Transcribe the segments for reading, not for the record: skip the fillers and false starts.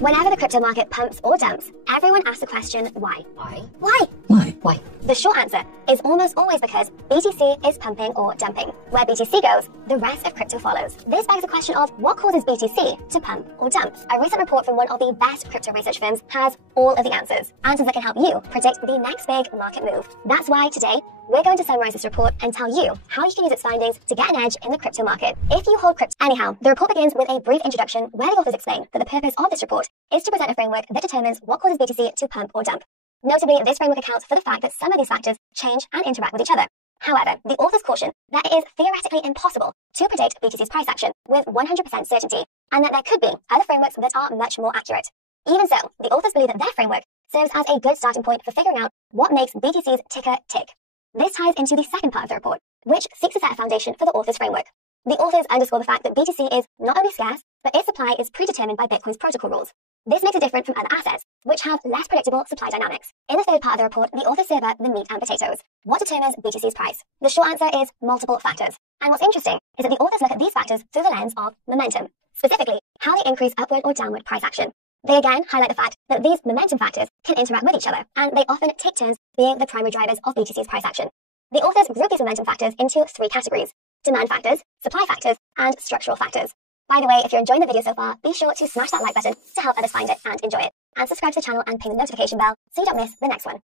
Whenever the crypto market pumps or dumps, everyone asks the question, why? Why? Why? Why? Why? The short answer is almost always because BTC is pumping or dumping. Where BTC goes, the rest of crypto follows. This begs the question of what causes BTC to pump or dump. A recent report from one of the best crypto research firms has all of the answers that can help you predict the next big market move. That's why today, we're going to summarize this report and tell you how you can use its findings to get an edge in the crypto market. If you hold crypto. Anyhow, the report begins with a brief introduction where the authors explain that the purpose of this report is to present a framework that determines what causes BTC to pump or dump. Notably, this framework accounts for the fact that some of these factors change and interact with each other. However, the authors caution that it is theoretically impossible to predict BTC's price action with 100% certainty, and that there could be other frameworks that are much more accurate. Even so, the authors believe that their framework serves as a good starting point for figuring out what makes BTC's ticker tick. This ties into the second part of the report, which seeks to set a foundation for the author's framework. The authors underscore the fact that BTC is not only scarce, but its supply is predetermined by Bitcoin's protocol rules. This makes it different from other assets, which have less predictable supply dynamics. In the third part of the report, the authors serve up the meat and potatoes. What determines BTC's price? The short answer is multiple factors. And what's interesting is that the authors look at these factors through the lens of momentum, specifically how they increase upward or downward price action. They again highlight the fact that these momentum factors can interact with each other, and they often take turns being the primary drivers of BTC's price action. The authors group these momentum factors into three categories: demand factors, supply factors, and structural factors. By the way, if you're enjoying the video so far, be sure to smash that like button to help others find it and enjoy it, and subscribe to the channel and ping the notification bell so you don't miss the next one.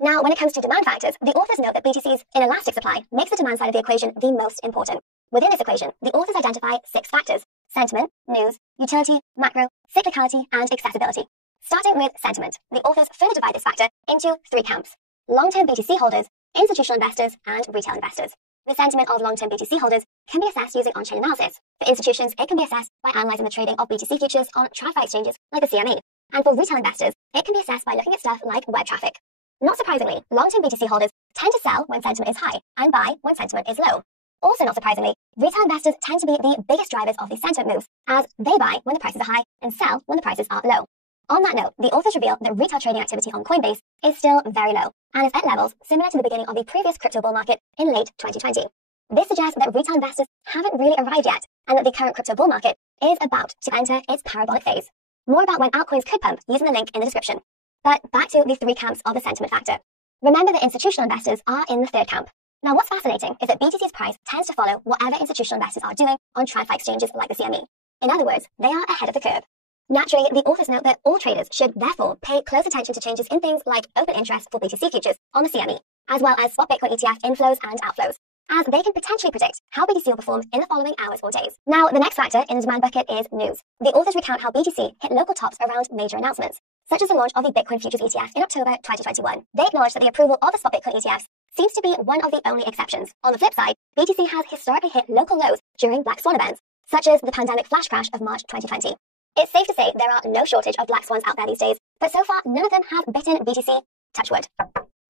Now, when it comes to demand factors, the authors note that BTC's inelastic supply makes the demand side of the equation the most important. Within this equation, the authors identify 6 factors: sentiment, news, utility, macro, cyclicality, and accessibility. Starting with sentiment, the authors further divide this factor into 3 camps: long-term BTC holders, institutional investors, and retail investors. The sentiment of long-term BTC holders can be assessed using on-chain analysis. For institutions, it can be assessed by analyzing the trading of BTC futures on TradFi exchanges like the CME. And for retail investors, it can be assessed by looking at stuff like web traffic. Not surprisingly, long-term BTC holders tend to sell when sentiment is high and buy when sentiment is low. Also not surprisingly, retail investors tend to be the biggest drivers of these sentiment moves, as they buy when the prices are high and sell when the prices are low. On that note, the authors reveal that retail trading activity on Coinbase is still very low and is at levels similar to the beginning of the previous crypto bull market in late 2020. This suggests that retail investors haven't really arrived yet, and that the current crypto bull market is about to enter its parabolic phase. More about when altcoins could pump using the link in the description. But back to the 3 camps of the sentiment factor. Remember that institutional investors are in the third camp. Now, what's fascinating is that BTC's price tends to follow whatever institutional investors are doing on TradFi exchanges like the CME. In other words, they are ahead of the curve. Naturally, the authors note that all traders should therefore pay close attention to changes in things like open interest for BTC futures on the CME, as well as spot Bitcoin ETF inflows and outflows, as they can potentially predict how BTC will perform in the following hours or days. Now, the next factor in the demand bucket is news. The authors recount how BTC hit local tops around major announcements, such as the launch of the Bitcoin futures ETF in October 2021. They acknowledge that the approval of the spot Bitcoin ETFs seems to be one of the only exceptions. On the flip side, BTC has historically hit local lows during black swan events, such as the pandemic flash crash of March 2020. It's safe to say there are no shortage of black swans out there these days, but so far none of them have bitten BTC, touch wood.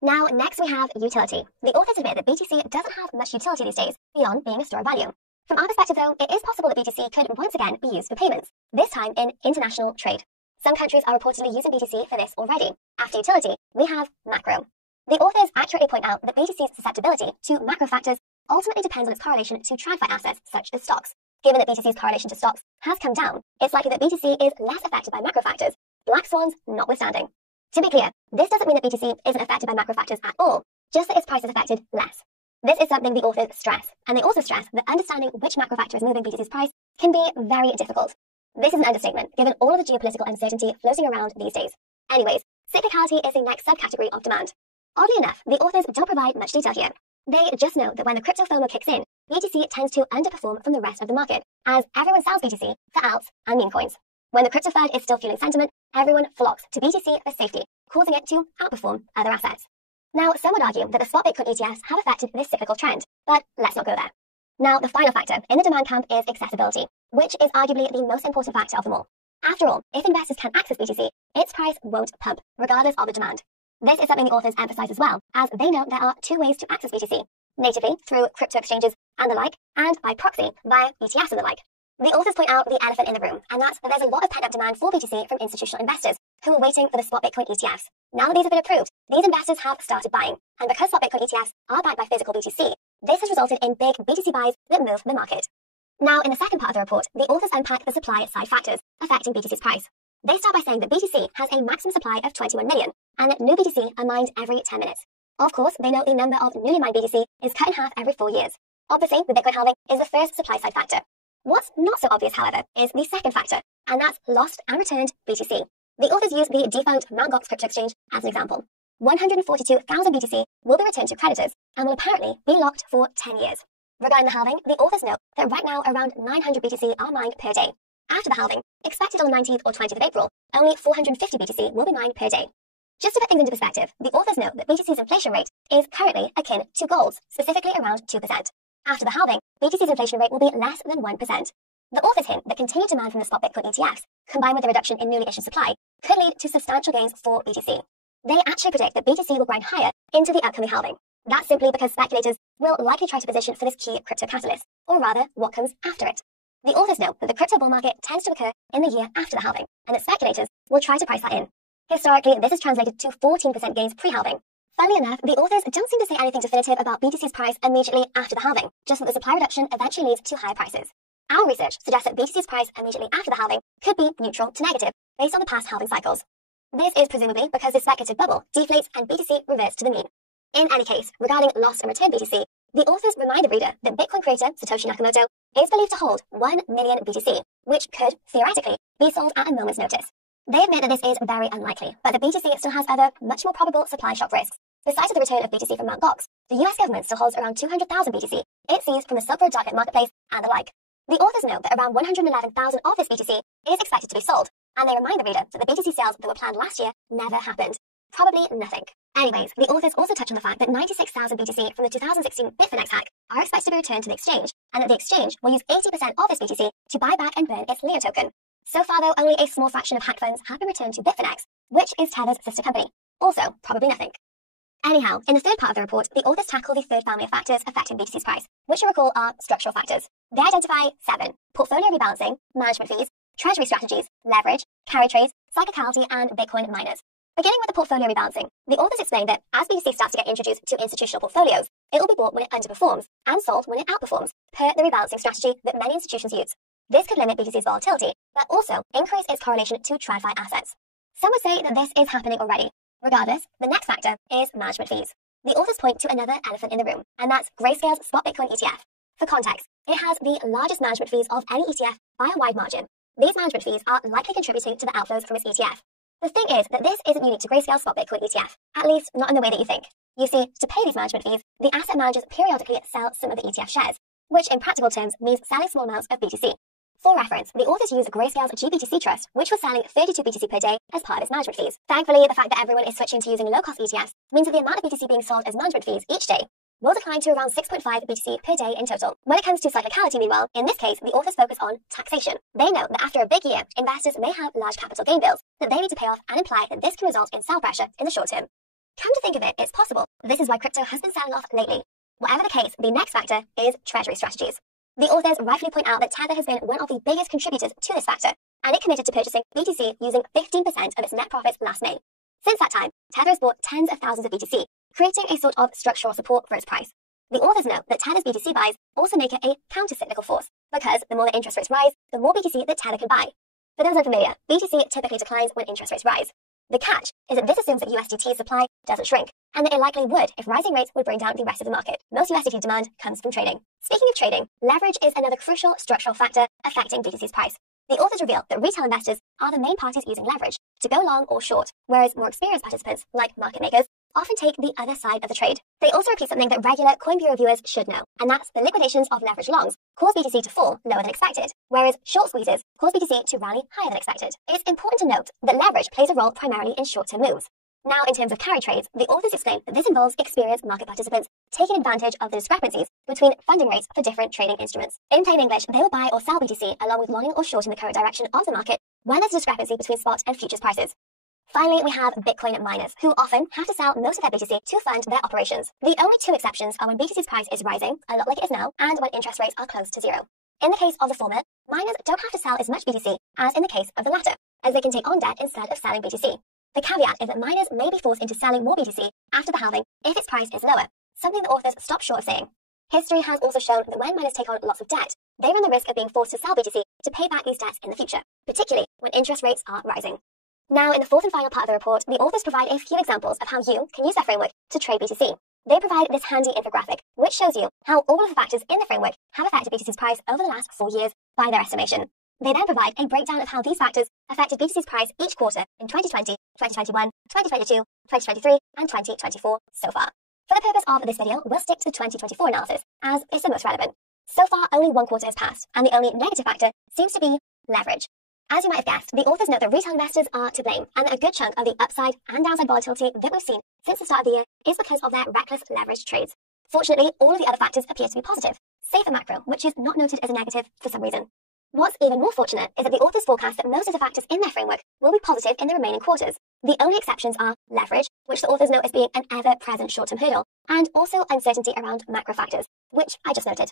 Now, next we have utility. The authors admit that BTC doesn't have much utility these days, beyond being a store of value. From our perspective though, it is possible that BTC could once again be used for payments, this time in international trade. Some countries are reportedly using BTC for this already. After utility, we have macro. The authors accurately point out that BTC's susceptibility to macro factors ultimately depends on its correlation to TradFi assets such as stocks. Given that BTC's correlation to stocks has come down, it's likely that BTC is less affected by macro factors, black swans notwithstanding. To be clear, this doesn't mean that BTC isn't affected by macro factors at all, just that its price is affected less. This is something the authors stress, and they also stress that understanding which macro factor is moving BTC's price can be very difficult. This is an understatement, given all of the geopolitical uncertainty floating around these days. Anyways, cyclicality is the next subcategory of demand. Oddly enough, the authors don't provide much detail here. They just note that when the crypto FOMO kicks in, BTC tends to underperform from the rest of the market, as everyone sells BTC for alts and meme coins. When the crypto FUD is still fueling sentiment, everyone flocks to BTC for safety, causing it to outperform other assets. Now, some would argue that the spot Bitcoin ETFs have affected this cyclical trend, but let's not go there. Now, the final factor in the demand camp is accessibility, which is arguably the most important factor of them all. After all, if investors can access BTC, its price won't pump, regardless of the demand. This is something the authors emphasize as well, as they know there are 2 ways to access BTC, natively through crypto exchanges and the like, and by proxy via ETFs and the like. The authors point out the elephant in the room, and that's that there's a lot of pent-up demand for BTC from institutional investors who are waiting for the spot Bitcoin ETFs. Now that these have been approved, these investors have started buying, and because spot Bitcoin ETFs are backed by physical BTC, this has resulted in big BTC buys that move the market. Now, in the second part of the report, the authors unpack the supply side factors affecting BTC's price. They start by saying that BTC has a maximum supply of 21 million, and that new BTC are mined every 10 minutes. Of course, they know the number of newly mined BTC is cut in half every 4 years. Obviously, the Bitcoin halving is the first supply-side factor. What's not so obvious, however, is the second factor, and that's lost and returned BTC. The authors use the defunct Mt. Gox crypto exchange as an example. 142,000 BTC will be returned to creditors and will apparently be locked for 10 years. Regarding the halving, the authors note that right now around 900 BTC are mined per day. After the halving, expected on the 19th or 20th of April, only 450 BTC will be mined per day. Just to put things into perspective, the authors note that BTC's inflation rate is currently akin to gold's, specifically around 2%. After the halving, BTC's inflation rate will be less than 1%. The authors hint that continued demand from the spot Bitcoin ETFs, combined with the reduction in newly issued supply, could lead to substantial gains for BTC. They actually predict that BTC will grind higher into the upcoming halving. That's simply because speculators will likely try to position for this key crypto catalyst, or rather, what comes after it. The authors note that the crypto bull market tends to occur in the year after the halving, and that speculators will try to price that in. Historically, this is translated to 14% gains pre-halving. Funnily enough, the authors don't seem to say anything definitive about BTC's price immediately after the halving, just that the supply reduction eventually leads to higher prices. Our research suggests that BTC's price immediately after the halving could be neutral to negative, based on the past halving cycles. This is presumably because the speculative bubble deflates and BTC reverts to the mean. In any case, regarding lost and returned BTC, the authors remind the reader that Bitcoin creator Satoshi Nakamoto is believed to hold 1 million BTC, which could, theoretically, be sold at a moment's notice. They admit that this is very unlikely, but the BTC still has other, much more probable supply shock risks. Besides the return of BTC from Mt. Gox, the US government still holds around 200,000 BTC it seized from the Silk Road Darknet marketplace and the like. The authors note that around 111,000 of this BTC is expected to be sold, and they remind the reader that the BTC sales that were planned last year never happened. Probably nothing. Anyways, the authors also touch on the fact that 96,000 BTC from the 2016 Bitfinex hack are expected to be returned to the exchange, and that the exchange will use 80% of this BTC to buy back and burn its Leo token. So far, though, only a small fraction of hack funds have been returned to Bitfinex, which is Tether's sister company. Also, probably nothing. Anyhow, in the third part of the report, the authors tackle the third family of factors affecting BTC's price, which you'll recall are structural factors. They identify 7: portfolio rebalancing, management fees, treasury strategies, leverage, carry trades, cyclicality, and Bitcoin miners. Beginning with the portfolio rebalancing, the authors explain that as BTC starts to get introduced to institutional portfolios, it will be bought when it underperforms and sold when it outperforms, per the rebalancing strategy that many institutions use. This could limit BTC's volatility, but also increase its correlation to TradFi assets. Some would say that this is happening already. Regardless, the next factor is management fees. The authors point to another elephant in the room, and that's Grayscale's Spot Bitcoin ETF. For context, it has the largest management fees of any ETF by a wide margin. These management fees are likely contributing to the outflows from its ETF. The thing is that this isn't unique to Grayscale's Spot Bitcoin ETF, at least not in the way that you think. You see, to pay these management fees, the asset managers periodically sell some of the ETF shares, which in practical terms means selling small amounts of BTC. For reference, the authors use Grayscale's GBTC Trust, which was selling 32 BTC per day as part of its management fees. Thankfully, the fact that everyone is switching to using low-cost ETFs means that the amount of BTC being sold as management fees each day will decline to around 6.5 BTC per day in total. When it comes to cyclicality, meanwhile, in this case, the authors focus on taxation. They note that after a big year, investors may have large capital gain bills that they need to pay off and imply that this can result in sell pressure in the short term. Come to think of it, it's possible. This is why crypto has been selling off lately. Whatever the case, the next factor is treasury strategies. The authors rightfully point out that Tether has been one of the biggest contributors to this factor, and it committed to purchasing BTC using 15% of its net profits last May. Since that time, Tether has bought tens of thousands of BTC, creating a sort of structural support for its price. The authors note that Tether's BTC buys also make it a counter-cyclical force, because the more the interest rates rise, the more BTC that Tether can buy. For those unfamiliar, BTC typically declines when interest rates rise. The catch is that this assumes that USDT's supply doesn't shrink, and that it likely would if rising rates would bring down the rest of the market. Most USDT demand comes from trading. Speaking of trading, leverage is another crucial structural factor affecting BTC's price. The authors reveal that retail investors are the main parties using leverage to go long or short, whereas more experienced participants, like market makers, often take the other side of the trade. They also repeat something that regular Coin Bureau viewers should know, and that's the liquidations of leverage longs cause BTC to fall lower than expected, whereas short squeezes cause BTC to rally higher than expected. It's important to note that leverage plays a role primarily in short-term moves. Now, in terms of carry trades, the authors explain that this involves experienced market participants taking advantage of the discrepancies between funding rates for different trading instruments. In plain English, they will buy or sell BTC along with longing or shorting the current direction of the market when there's a discrepancy between spot and futures prices. Finally, we have Bitcoin miners, who often have to sell most of their BTC to fund their operations. The only two exceptions are when BTC's price is rising, a lot like it is now, and when interest rates are close to zero. In the case of the former, miners don't have to sell as much BTC as in the case of the latter, as they can take on debt instead of selling BTC. The caveat is that miners may be forced into selling more BTC after the halving if its price is lower, something the authors stop short of saying. History has also shown that when miners take on lots of debt, they run the risk of being forced to sell BTC to pay back these debts in the future, particularly when interest rates are rising. Now, in the fourth and final part of the report, the authors provide a few examples of how you can use their framework to trade BTC. They provide this handy infographic, which shows you how all of the factors in the framework have affected BTC's price over the last 4 years by their estimation. They then provide a breakdown of how these factors affected BTC's price each quarter in 2020, 2021, 2022, 2023, and 2024 so far. For the purpose of this video, we'll stick to the 2024 analysis, as it's the most relevant. So far, only one quarter has passed, and the only negative factor seems to be leverage. As you might have guessed, the authors note that retail investors are to blame, and that a good chunk of the upside and downside volatility that we've seen since the start of the year is because of their reckless leverage trades. Fortunately, all of the other factors appear to be positive, save for macro, which is not noted as a negative for some reason. What's even more fortunate is that the authors forecast that most of the factors in their framework will be positive in the remaining quarters. The only exceptions are leverage, which the authors note as being an ever-present short-term hurdle, and also uncertainty around macro factors, which I just noted.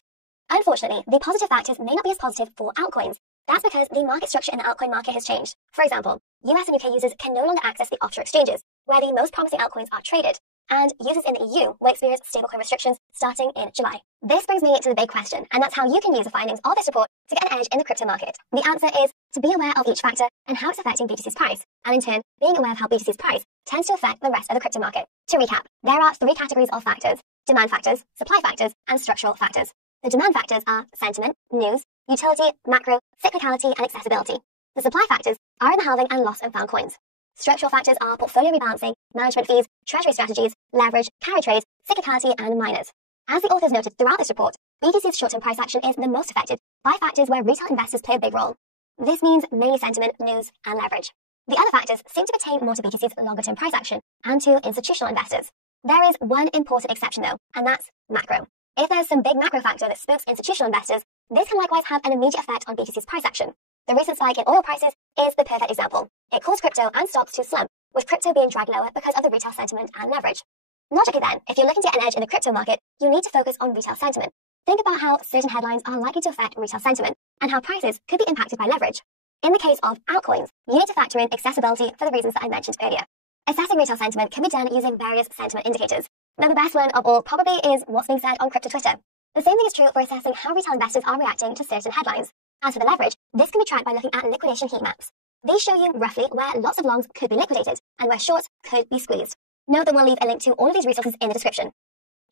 Unfortunately, the positive factors may not be as positive for altcoins. That's because the market structure in the altcoin market has changed. For example, US and UK users can no longer access the offshore exchanges, where the most promising altcoins are traded, and users in the EU will experience stablecoin restrictions starting in July. This brings me to the big question, and that's how you can use the findings of this report to get an edge in the crypto market. The answer is to be aware of each factor and how it's affecting BTC's price, and in turn, being aware of how BTC's price tends to affect the rest of the crypto market. To recap, there are 3 categories of factors: demand factors, supply factors, and structural factors. The demand factors are sentiment, news, utility, macro, cyclicality, and accessibility. The supply factors are in the halving and loss of found coins. Structural factors are portfolio rebalancing, management fees, treasury strategies, leverage, carry trades, cyclicality, and miners. As the authors noted throughout this report, BTC's short-term price action is the most affected by factors where retail investors play a big role. This means mainly sentiment, news, and leverage. The other factors seem to pertain more to BTC's longer-term price action and to institutional investors. There is one important exception though, and that's macro. If there's some big macro factor that spooks institutional investors, this can likewise have an immediate effect on BTC's price action. The recent spike in oil prices is the perfect example. It caused crypto and stocks to slump, with crypto being dragged lower because of the retail sentiment and leverage. Logically then, if you're looking to get an edge in the crypto market, you need to focus on retail sentiment. Think about how certain headlines are likely to affect retail sentiment, and how prices could be impacted by leverage. In the case of altcoins, you need to factor in accessibility for the reasons that I mentioned earlier. Assessing retail sentiment can be done using various sentiment indicators. Now, the best one of all probably is what's being said on crypto Twitter. The same thing is true for assessing how retail investors are reacting to certain headlines. As for the leverage, this can be tracked by looking at liquidation heat maps. These show you roughly where lots of longs could be liquidated and where shorts could be squeezed. Note that we'll leave a link to all of these resources in the description.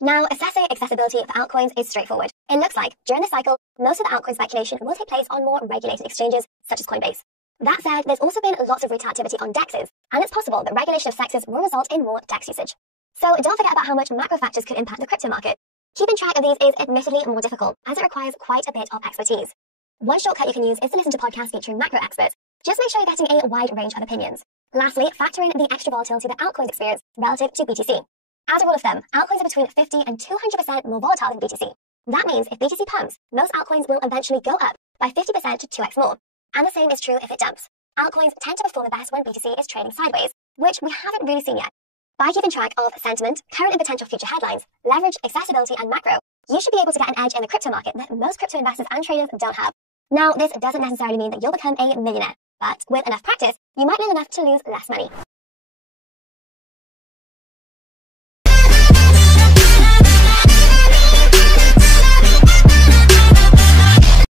Now, assessing accessibility for altcoins is straightforward. It looks like, during the cycle, most of the altcoin speculation will take place on more regulated exchanges, such as Coinbase. That said, there's also been lots of retail activity on DEXs, and it's possible that regulation of SEXs will result in more DEX usage. So don't forget about how much macro factors could impact the crypto market. Keeping track of these is admittedly more difficult, as it requires quite a bit of expertise. One shortcut you can use is to listen to podcasts featuring macro experts. Just make sure you're getting a wide range of opinions. Lastly, factor in the extra volatility that altcoins experience relative to BTC. As a rule of thumb, altcoins are between 50 and 200% more volatile than BTC. That means if BTC pumps, most altcoins will eventually go up by 50% to 2x more. And the same is true if it dumps. Altcoins tend to perform the best when BTC is trading sideways, which we haven't really seen yet. By keeping track of sentiment, current and potential future headlines, leverage, accessibility, and macro, you should be able to get an edge in the crypto market that most crypto investors and traders don't have. Now, this doesn't necessarily mean that you'll become a millionaire, but with enough practice, you might learn enough to lose less money.